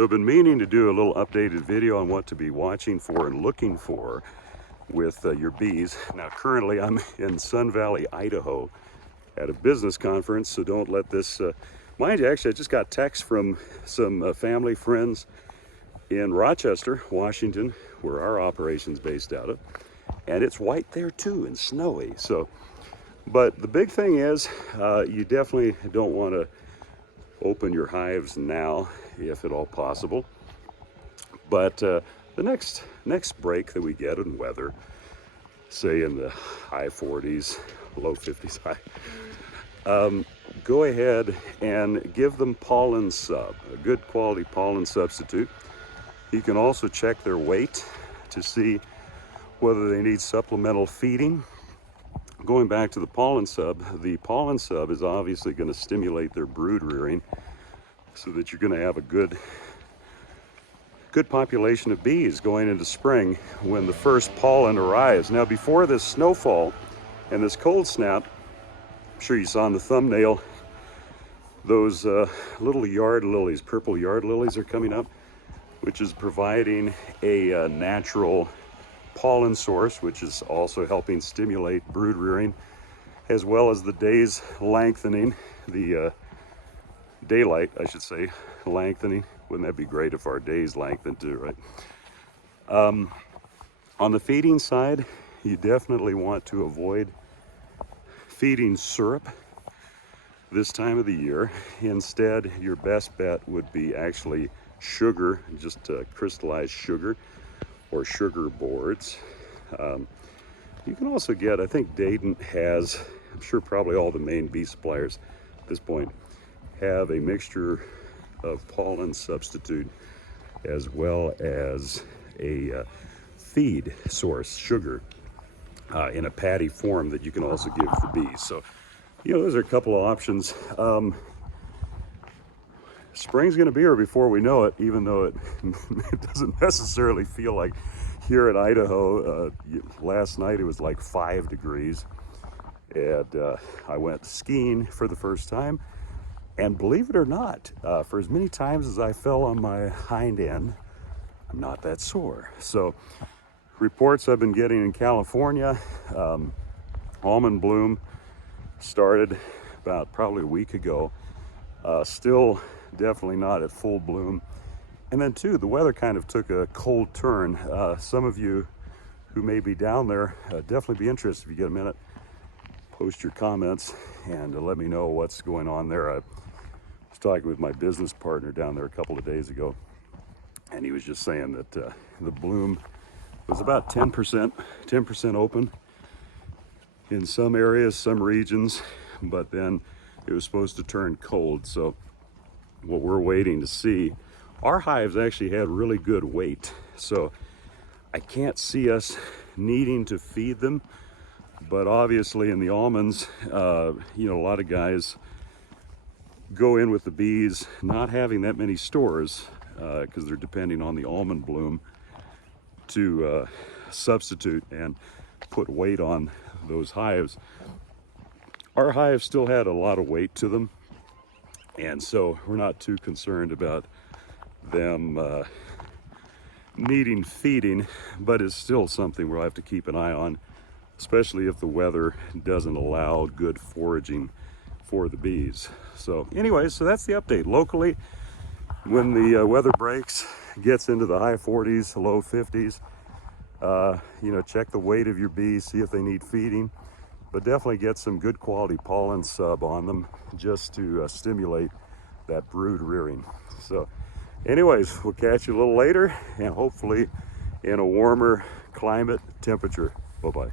So I've been meaning to do a little updated video on what to be watching for and looking for with your bees. Now currently I'm in Sun Valley, Idaho at a business conference, so don't let this, mind you, actually I just got text from some family friends in Rochester, Washington, where our operation's based out of, and it's white there too and snowy. So, but the big thing is you definitely don't want to open your hives now if at all possible. But the next break that we get in weather, say in the high 40s, low 50s high, go ahead and give them pollen sub, a good quality pollen substitute. You can also check their weight to see whether they need supplemental feeding. Going back to the pollen sub is obviously going to stimulate their brood rearing so that you're going to have a good population of bees going into spring when the first pollen arrives. Now before this snowfall and this cold snap, I'm sure you saw in the thumbnail, those little yard lilies, purple yard lilies are coming up, which is providing a natural pollen source, which is also helping stimulate brood rearing, as well as the days lengthening, the daylight, I should say, lengthening. Wouldn't that be great if our days lengthened too, right? On the feeding side, you definitely want to avoid feeding syrup this time of the year. Instead, your best bet would be actually sugar, just crystallized sugar or sugar boards. You can also get, I think Dayton has, I'm sure probably all the main bee suppliers at this point have a mixture of pollen substitute as well as a feed source, sugar, in a patty form that you can also give the bees. So, you know, those are a couple of options. Spring's going to be here before we know it, even though it doesn't necessarily feel like here in Idaho. Last night it was like 5 degrees, and I went skiing for the first time, and believe it or not, for as many times as I fell on my hind end, I'm not that sore. So reports I've been getting in California, almond bloom started about probably a week ago, still definitely not at full bloom. And then too, the weather kind of took a cold turn. Some of you who may be down there, definitely be interested if you get a minute. Post your comments and let me know what's going on there. I was talking with my business partner down there a couple of days ago, and he was just saying that the bloom was about 10% open in some areas, some regions, but then it was supposed to turn cold. So what we're waiting to see, our hives actually had really good weight, so I can't see us needing to feed them. But obviously in the almonds, you know, a lot of guys go in with the bees not having that many stores because they're depending on the almond bloom to substitute and put weight on those hives. Our hives still had a lot of weight to them, and so we're not too concerned about them needing feeding, but it's still something we'll have to keep an eye on, especially if the weather doesn't allow good foraging for the bees. So anyways, so that's the update. Locally, when the weather breaks, gets into the high 40s, low 50s, you know, check the weight of your bees, see if they need feeding, but definitely get some good quality pollen sub on them just to stimulate that brood rearing. So anyways, we'll catch you a little later and hopefully in a warmer climate temperature. Bye-bye.